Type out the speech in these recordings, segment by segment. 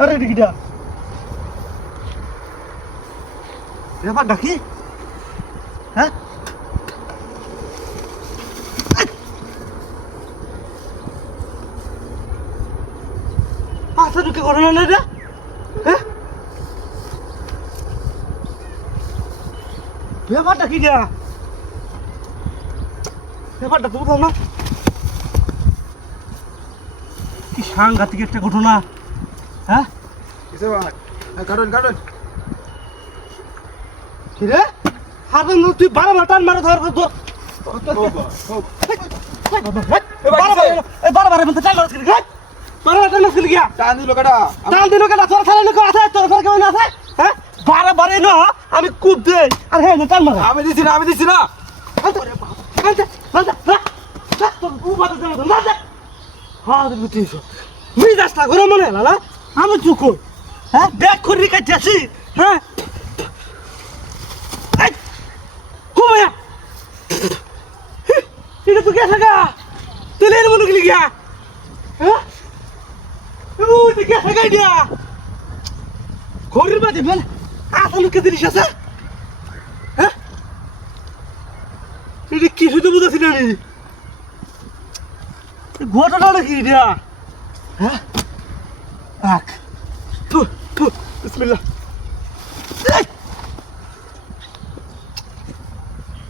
আরে ডিকিটা ব্যাপারটা কি হ্যাঁ আচ্ছা ঢুকে ঘটনা না এটা হ্যাঁ ব্যাপারটা কি যা ব্যাপারটা তো বুঝলাম না কি সাংঘাতিক একটা ঘটনা হ্যাঁ কারণ কি রে হাতে তুই বারবার টান মারা ধর তো বারবার মধ্যে টান মারা বারবার টান মারা গিয়া টান দিল কাটা টান দিল কেন তোর খেলা লোক আছে তোর ঘর কেমন আছে হ্যাঁ বারবার না আমি কুপ দেই আর হ্যাঁ টান মারা আমি দিছি না মিজাজটা করে মনে হলো না আমি চুক হ্যাঁ ব্যাগ করে কাটছি হ্যাঁ কমে এটা তো গেছে গা তুই এর মনে গেলি গিয়া হ্যাঁ ওই তো গেছে গা দিয়া ঘরের বাদে বল আসলে কে জিনিস আছে হ্যাঁ এটা কিছু তো বুঝাছি না আমি ঘটনাটা কি এটা হ্যাঁ আক বিসমিল্লাহ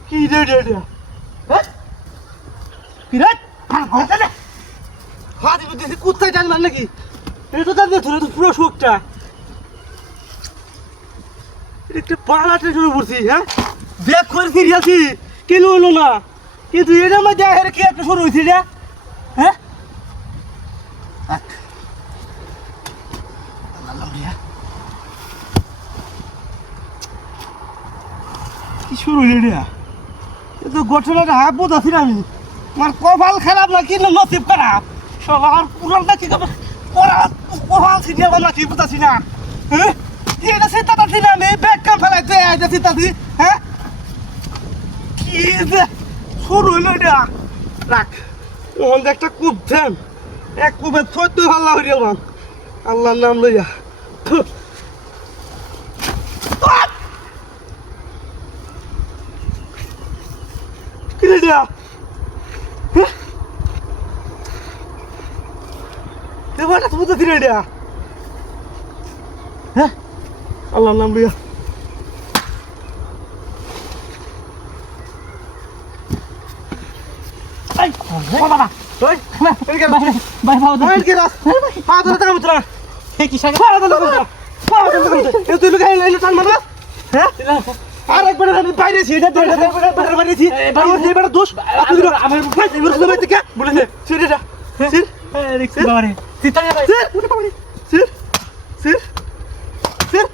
কি রে হ্যাঁ কি রে হাত দিতে কোথায় টান মার নাকি এটা তো জানতে ধরে তো পুরো শোকটা একটা পালাটে শুরু করছি হ্যাঁ ব্যাগ করে ফিরে আছি কেন হলো না কিন্তু এটা মধ্যে কি একটা শুরু হয়েছে রে হ্যাঁ কি শুরু হইল রে তো ঘটনাটা হাফ বোধ আছি আমি আমার কপাল খারাপ না কিন্তু নসিব খারাপ সবার পুরানটা কি করবে কপাল সিরিয়াল আমরা কি বুঝাছি না হ্যাঁ এটা চিন্তাটা ছিল আমি ব্যাগ কাম ফেলাইতে এটা চিন্তাছি হ্যাঁ কি যে শুরু হইল এটা রাখ ওখান একটা কূপ দেন এক কূপে 14 হাল্লা হয়ে গেলাম আল্লাহর নাম লইয়া কি রে এটা দেবাটা তো বুঝতে রে এটা হ্যাঁ আল্লাহর নাম লইয়া বাবা ওই ভাই ভাই কি রাস পা ধরে টাকা মুতরা কি সাগা পা ধরে তুই লুকাই লাইলে টান মারবা হ্যাঁ আর একবার আমি বাইরে ছি এটা বাইরে ছি এই বড় দোষ আমার ভাই এবার শুনে থেকে বলেছে সিরিটা সির রিক্স বাবারে সিতা সির সির সির সির